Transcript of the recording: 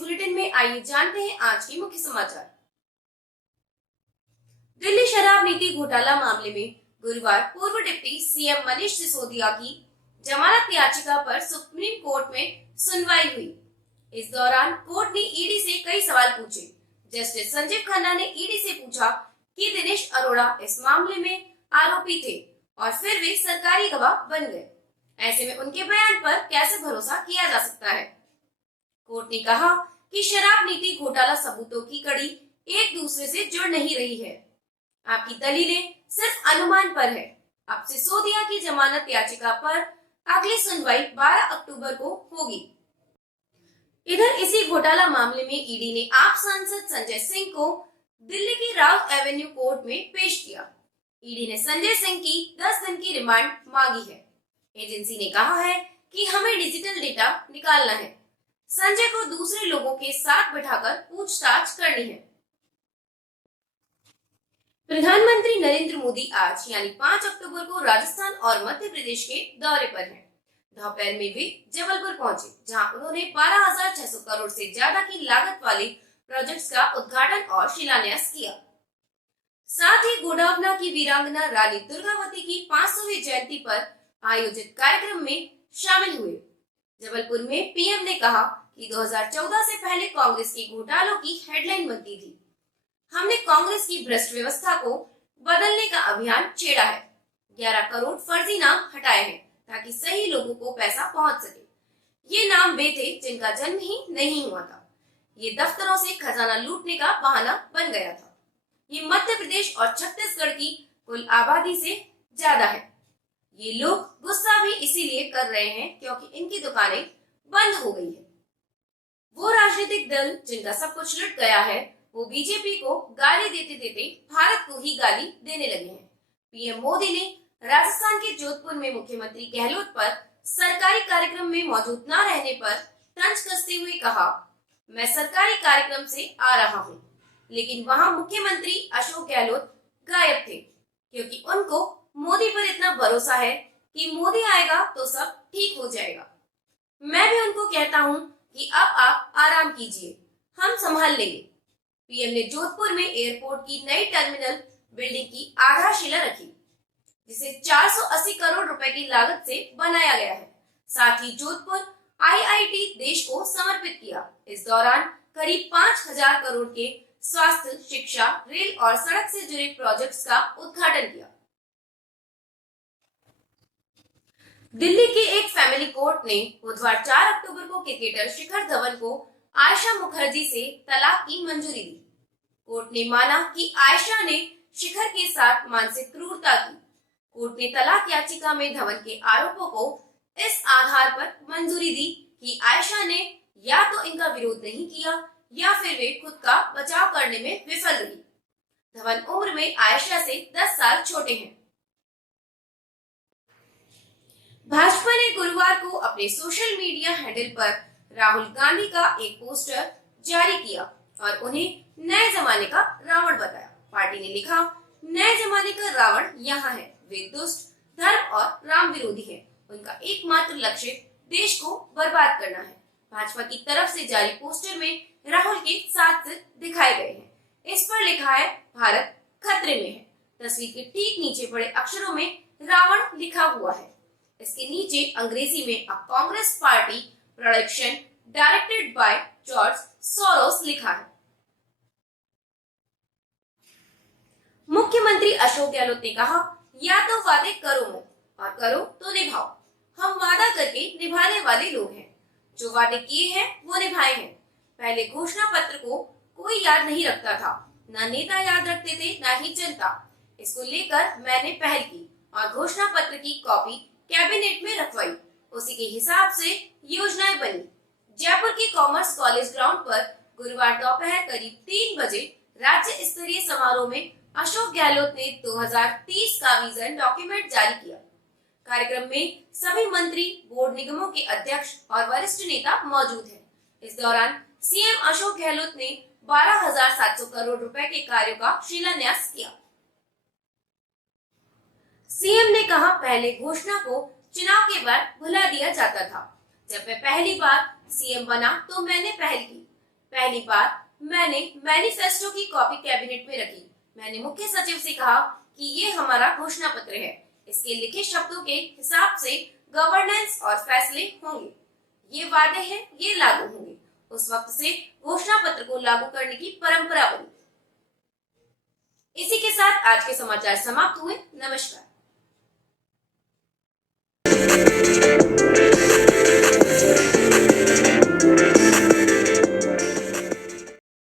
Bulletin में आइए जानते हैं आज के मुख्य समाचार। दिल्ली शराब नीति घोटाला मामले में गुरुवार पूर्व डिप्टी सीएम मनीष सिसोदिया की जमानत याचिका पर सुप्रीम कोर्ट में सुनवाई हुई। इस दौरान कोर्ट ने ईडी से कई सवाल पूछे। जस्टिस संजीव खन्ना ने ईडी से पूछा कि दिनेश अरोड़ा इस मामले में आरोपी थे और फिर वे सरकारी गवाह बन गए। ऐसे में उनके बयान पर कैसे भरोसा किया जा सकता है। कोर्ट ने कहा कि शराब नीति घोटाला सबूतों की कड़ी एक दूसरे से जुड़ नहीं रही है। आपकी दलीलें सिर्फ अनुमान पर है। अब सिसोदिया की जमानत याचिका पर अगली सुनवाई 12 अक्टूबर को होगी। इधर इसी घोटाला मामले में ईडी ने आप सांसद संजय सिंह को दिल्ली की राव एवेन्यू कोर्ट में पेश किया। ईडी ने संजय सिंह की 10 दिन की रिमांड मांगी है। एजेंसी ने कहा है कि हमें डिजिटल डेटा निकालना है। संजय को दूसरे लोगों के साथ बिठाकर पूछताछ करनी है। प्रधानमंत्री नरेंद्र मोदी आज यानी 5 अक्टूबर को राजस्थान और मध्य प्रदेश के दौरे पर हैं। दोपहर में वे जबलपुर पहुंचे, जहां उन्होंने 12,600 करोड़ से ज्यादा की लागत वाले प्रोजेक्ट्स का उद्घाटन और शिलान्यास किया। साथ ही गोडावना की वीरांगना रानी दुर्गावती की 500वीं जयंती पर आयोजित कार्यक्रम में शामिल हुए। जबलपुर में पीएम ने कहा कि 2014 से पहले कांग्रेस के घोटालों की हेडलाइन बनती थी। हमने कांग्रेस की भ्रष्ट व्यवस्था को बदलने का अभियान छेड़ा है। 11 करोड़ फर्जी नाम हटाए हैं ताकि सही लोगों को पैसा पहुंच सके। ये नाम वे थे जिनका जन्म ही नहीं हुआ था। ये दफ्तरों से खजाना लूटने का बहाना बन गया था। ये मध्य प्रदेश और छत्तीसगढ़ की कुल आबादी से ज्यादा है। ये लोग गुस्सा भी इसीलिए कर रहे हैं क्योंकि इनकी दुकानें बंद हो गई है। वो राजनीतिक दल जिनका सब कुछ लुट गया है, वो बीजेपी को गाली देते देते भारत को ही गाली देने लगे हैं। पीएम मोदी ने राजस्थान के जोधपुर में मुख्यमंत्री गहलोत पर सरकारी कार्यक्रम में मौजूद न रहने पर तंज कसते हुए कहा, मैं सरकारी कार्यक्रम से आ रहा हूँ, लेकिन वहाँ मुख्यमंत्री अशोक गहलोत गायब थे क्योंकि उनको मोदी पर इतना भरोसा है कि मोदी आएगा तो सब ठीक हो जाएगा। मैं भी उनको कहता हूँ कि अब आप आराम कीजिए, हम संभाल लेंगे। पीएम ने जोधपुर में एयरपोर्ट की नई टर्मिनल बिल्डिंग की आधारशिला रखी, जिसे 480 करोड़ रुपए की लागत से बनाया गया है। साथ ही जोधपुर आईआईटी देश को समर्पित किया। इस दौरान करीब 5,000 करोड़ के स्वास्थ्य, शिक्षा, रेल और सड़क से जुड़े प्रोजेक्ट्स का उद्घाटन किया। दिल्ली के एक फैमिली कोर्ट ने बुधवार 4 अक्टूबर को क्रिकेटर शिखर धवन को आयशा मुखर्जी से तलाक की मंजूरी दी। कोर्ट ने माना कि आयशा ने शिखर के साथ मानसिक क्रूरता की। कोर्ट ने तलाक याचिका में धवन के आरोपों को इस आधार पर मंजूरी दी कि आयशा ने या तो इनका विरोध नहीं किया या फिर वे खुद का बचाव करने में विफल रही। धवन उम्र में आयशा से 10 साल छोटे हैं। भाजपा ने गुरुवार को अपने सोशल मीडिया हैंडल पर राहुल गांधी का एक पोस्टर जारी किया और उन्हें नए जमाने का रावण बताया। पार्टी ने लिखा, नए जमाने का रावण यहाँ है। वे दुष्ट, धर्म और राम विरोधी हैं। उनका एकमात्र लक्ष्य देश को बर्बाद करना है। भाजपा की तरफ से जारी पोस्टर में राहुल के 7 सिर दिखाए गए हैं। इस पर लिखा है, भारत खतरे में है। तस्वीर के ठीक नीचे बड़े अक्षरों में रावण लिखा हुआ है। इसके नीचे अंग्रेजी में a Congress party production directed by George Soros लिखा है। मुख्यमंत्री अशोक गहलोत ने कहा, या तो वादे करो मत और करो तो निभाओ। हम वादा करके निभाने वाले लोग हैं। जो वादे किए हैं वो निभाए हैं। पहले घोषणा पत्र को कोई याद नहीं रखता था, ना नेता याद रखते थे, ना ही जनता। इसको लेकर मैंने पहल की और घोषणा पत्र की कॉपी कैबिनेट में रखवाई। उसी के हिसाब से योजनाएं बनी। जयपुर के कॉमर्स कॉलेज ग्राउंड पर गुरुवार दोपहर करीब 3 बजे राज्य स्तरीय समारोह में अशोक गहलोत ने 2030 का विजन डॉक्यूमेंट जारी किया। कार्यक्रम में सभी मंत्री, बोर्ड निगमों के अध्यक्ष और वरिष्ठ नेता मौजूद हैं। इस दौरान सीएम अशोक गहलोत ने 12,700 करोड़ रुपए के कार्यों का शिलान्यास किया। सीएम ने कहा, पहले घोषणा को चुनाव के बाद भुला दिया जाता था। जब मैं पहली बार सीएम बना तो मैंने पहल की। पहली बार मैंने मैनिफेस्टो की कॉपी कैबिनेट में रखी। मैंने मुख्य सचिव से कहा कि ये हमारा घोषणा पत्र है, इसके लिखित शब्दों के हिसाब से गवर्नेंस और फैसले होंगे, ये वादे हैं, ये लागू होंगे। उस वक्त से घोषणा पत्र को लागू करने की परंपरा बनी। इसी के साथ आज के समाचार समाप्त हुए। नमस्कार।